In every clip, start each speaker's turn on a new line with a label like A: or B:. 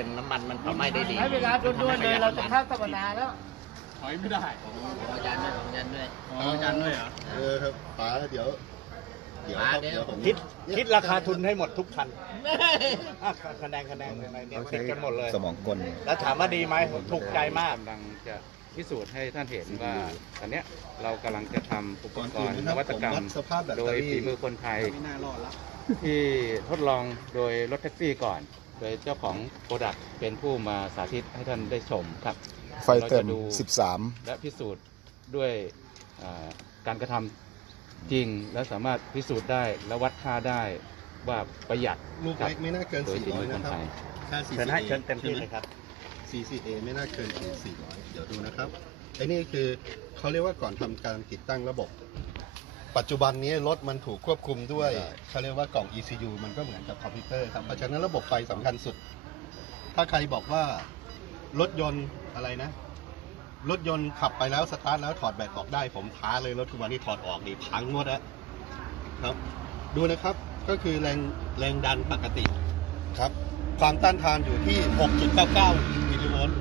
A: เป็นน้ำมันมันเผาไหม้ได้ดี
B: ใช้เวลาด่วนๆเลยเราจะเข้าสัปดาห์แล้ว
C: ถอยไม่ได้
A: อาจารย์ด้วยอาจารย์ด้วย
C: อ๋ออาจารย์ด้วยเหรอ
D: เออครับป๋าเดี๋ยวเดี๋ยว
A: ป๋า
D: ครับ
A: เดี๋ยว
D: เดี๋ยวผม
E: คิดคิดราคาทุนให้หมดทุกคันอะคะแนนคะแนนอะไรเนี่ยติดกันหมดเลย
F: สมองกล
E: แล้วถามว่าดีไหมถูกใจมาก
G: กำลังจะพิสูจน์ให้ท่านเห็นว่าตอนเนี้ยเรากำลังจะทำอุป
D: ก่อน
G: ก
D: อื่น
G: รณ์
D: นะคนรับ
G: วัต
D: ผม
G: กรรม
D: วัดสภาพแบต
G: โด
D: เตอย
G: ฝี
D: รี่
G: มือคนไทย
C: ไม่น่ารอดละ
G: ที่ทดลองโดยรถแท็กซี่ก่อน โดยเจ้าของโปรดักต์เป็นผู้มาสาธิตให้ท่านได้ชมครับ
F: ไฟเต็ม
G: ราจะดู
F: 13
G: และพิสูจน์ด้วยอ่าการกระทำจริง และสามารถพิสูจน์ได้และวัดค่าได้ว่าประหยัด
D: ลูก
G: ครับ
D: เล็กไม่น่าเกิน
G: โดยฝีมือ
D: 400
G: ค
D: นะ
G: น
D: ครั
G: ไท
D: บ
G: ย
D: ค่า
E: เชิญให้
D: CCA
E: เชิญเต็มที่เลยครับ
D: CCA ไม่น่าเกินถึง400 เดี๋ยวดูนะครับไอ้นี่คือเขาเรียกว่าก่อนทำการติดตั้งระบบ ปัจจุบันนี้รถมันถูกควบคุมด้วยเขาเรียกว่ากล่อง ECU มันก็เหมือนกับคอมพิวเตอร์ครับเพราะฉะนั้นระบบไฟสำคัญสุด ถ้าใครบอกว่ารถยนต์อะไรนะ รถยนต์ขับไปแล้วสตาร์ทแล้วถอดแบตออกได้ผมท้าเลยรถทุกวันนี้ถอดออกนี่พังหมดแล้วครับ ดูนะครับก็คือแรงแรงดันปกติครับ ความต้านทานอยู่ที่ 6.99 มิลลิโวลต์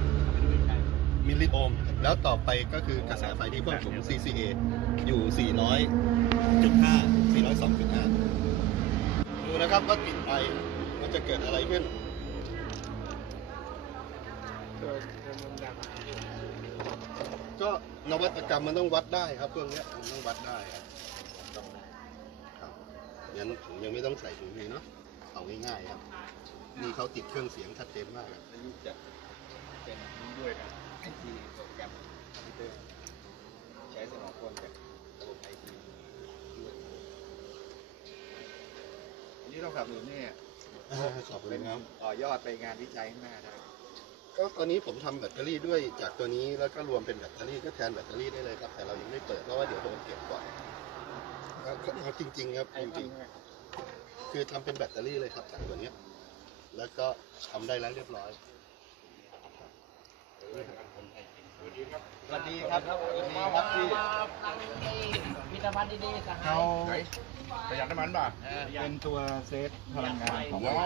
D: มิลลิโอห์ม แล้วต่อไปก็คือกระแสไฟที่เพิ่มสูง CCA อยู่ 400.5 402.5 ดูนะครับว่าติดไปมันจะเกิดอะไรขึ้นก็นวัตกรรมมันต้องวัดได้ครับพวกเนี้ยมันต้องวัดได้ครับครับงั้นผมยังไม่ต้องใส่ถุงมือเนาะเอาง่ายๆครับนี่เขาติดเครื่องเสียงชัดเจนมากครับ
C: อายุจะเป็นด้วยนะ ไอทีโปรแกรมคอมพิวเตอร์ใช้สมองคนจากระบบไอทีด้วยอันนี้เราขับหนุนเนี่ย
D: ขอบคุ
C: เป็
D: ณ
C: น
D: ครับ
C: ต่อยอดไปงานวิจัยข้างหน้าได้
D: ก็ตอนนี้ผมทำแบตเตอรี่ด้วยจากตัวนี้แล้วก็รวมเป็นแบตเตอรี่ก็แทนแบตเตอรี่ได้เลยครับ แต่เรายังไม่เปิดเพราะว่าเดี๋ยวโดนเก็บก่อนเอาเอาจริง ๆ ครับจริงๆคือทำเป็นแบตเตอรี่เลยครับจากตัวเนี้ยแล้วก็ทำได้แล้วเรียบร้อย
B: สวัสดีครับสวัสดีครับพี่พิธภัณฑ์ดีๆสัก
C: เขา
E: ประหยัดน้ำมันป่ะ
C: เป็นตัวเซฟพลังงานของ
E: ว้าว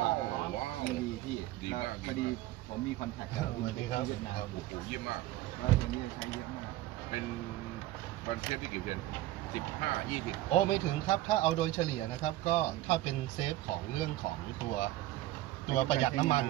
C: ว้าวดีพี่
H: ดีมาก
C: พอดีผมมีคอนแทคกับ
D: สวัสดีครับ
C: เวียดนาม
H: โอ้โหเยี่ยมมาก
C: แล้วตัวนี้จะใช้เยอะมาก
H: เป็นวันเทปที่กี่เดือนสิบห้ายี่สิบ
D: โอ้ไม่ถึงครับถ้าเอาโดยเฉลี่ยนะครับ ก็ถ้าเป็นเซฟของเรื่องของตัวตัวประหยัดน้ำมัน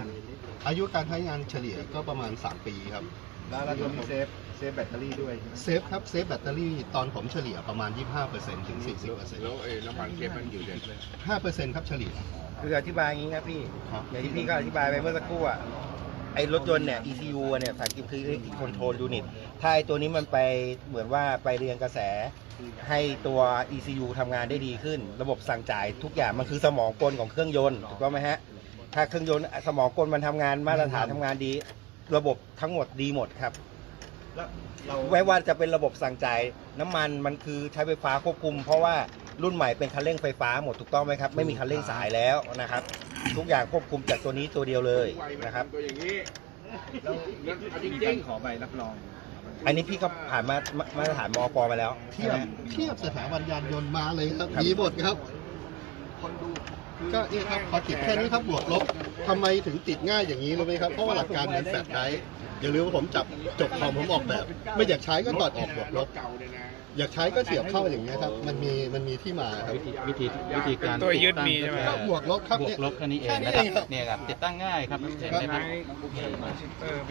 D: อายุการใช้งานเฉลี่ยก็ประมาณ 3 ปีครับ
C: แล้วแล้วตัวนี้เซฟเซฟแบตเตอรี่ด้วยใช่ไหม
D: เซฟครับเซฟแบตเตอรี่ตอนผมเฉลี่ยประมาณ 25%ถึง 40%
H: แล้วไอ้น้ำมันเทปมันกี่เดือน
D: 5%ครับเฉลี่ย
E: คืออธิบายอย่างนี้ครับพี่
D: ครับ
E: อย่างที่พี่ก็อธิบายไปเมื่อสักครู่อะไอ้รถยนต์เนี่ย ECU อะเนี่ยภาษาอังกฤษคือ Electric Control Unit ถ้าไอ้ตัวนี้มันไปเหมือนว่าไปเรียงกระแส ให้ตัว ECU ทำงานได้ดีขึ้น ระบบสั่งจ่ายทุกอย่างมันคือสมองกลของเครื่องยนต์ถูกต้องไหมฮะ ถ้าเครื่องยนต์สมองกลมันทำงานมาตรฐานทำงานดี ระบบทั้งหมดดีหมดครับ
C: แล้วเรา
E: ไม่ว่าจะเป็นระบบสั่งจ่ายน้ำมันมันคือใช้ไฟฟ้าควบคุม เพราะว่ารุ่นใหม่เป็นคันเร่งไฟฟ้าหมดถูกต้องไหมครับ ไม่มีคันเร่งสายแล้วนะครับ ทุกอย่างควบคุมจากตัวนี้ตัวเดียวเลยนะครับ
H: ตัวอย่างนี้
C: แล้วมีการขอใบรับรอง
E: อันนี้พี่ก็ผ่านมามามาตรฐานมอกมาแล้ว
D: เทียบเทียบสถาบันยานยนต์มาเลยครับมีหมดครับก็เนี่ ยครับพอติดแค่นี้ครับบวกลบทำไมถึงติดง่ายอย่างนี้รู้ไหมครับ เพราะว่าหลักการมันแฟลชไดรฟ์อย่าลืมว่าผมจับจบคอมผมออกแบบ ไม่อยากใช้ก็ตอดออกบวกลบ
H: เก่าเลยนะ
D: อยากใช้ก็เสียบเข้าอย่างเงี้ยครับ มันมีมันมีที่มาครับ
G: วิธีวิธีวิธีการ
C: ตัวยึด
G: ติตั้ง
C: มีใช่ไหม
D: ก็บวกลบครับ
G: บว
D: เนี่ย
G: กลบแค่นี้เอง
D: แค่นี้
G: นะค
D: เองครั
G: รับ บเนี่ยครับติดตั้งง่ายครับเห็นไหมครับ
C: ไม่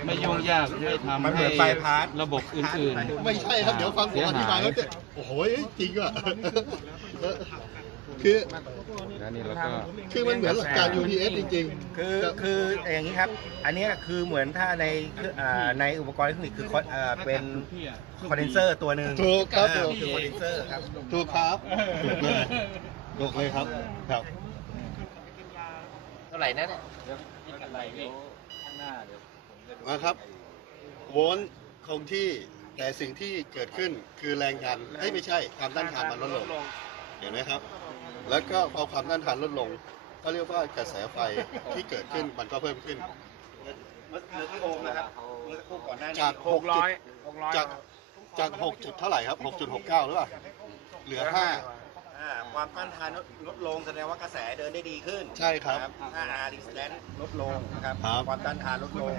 G: ไม่ยุ่งยากไม่ทำ
E: มันเหมื
G: ให้
E: อนบายพาส
G: ระบบอื่นๆ
D: ไม่ใช่ครับเดี๋ยวฟังผมอธิบายแล้วจะโอ้โหจริงอะ คือ
G: แล้วนี่เราก็
D: คือมันเหมือนหลักการ UPS จริงๆ
E: คือคืออย่างนี้ครับ อันเนี้ยคือเหมือนถ้าในเครื่องอ่าในอุปกรณ์อิเล็กทรอนิกส์คือคอนอ่าเป็นคอนเดนเซอร์ตัวหนึ่ง
D: ถูกครับ
E: อ่า
D: ถูก
E: คือคอนเดนเซอร์ครับ
D: ถูกครับถูกเลยถูกเลยครับครับ
A: เท่าไหร่นะเนี่ย
C: ข้างหน้าเดี๋ยวผมจะดู
D: มาครับ โวลต์คงที่แต่สิ่งที่เกิดขึ้นคือแรงดันเอ้ยไม่ใช่ความต้านทานมันลดลงเห็นไหมครับ แล้วก็พอความต้านทานลดลง ก็เรียกว่ากระแสไฟที่เกิดขึ้นมันก็เพิ่มขึ้น
E: เมื่อเมื่อสักครู่นะครับเมื่อสักครู่ก่อนหน้านี้
D: จากหกร้อยจากจากหกจุดเท่าไหร่ครับหกจุดหกเก้าหรือเปล่าเหลือห้า
E: อ่าความต้านทานลดลดลงแสดงว่ากระแสเดินได้ดีขึ้น
D: ใช่ครับ
E: ถ้า R resistance ลดลงนะครับ
D: ครับ
E: ความต้านทานลดลง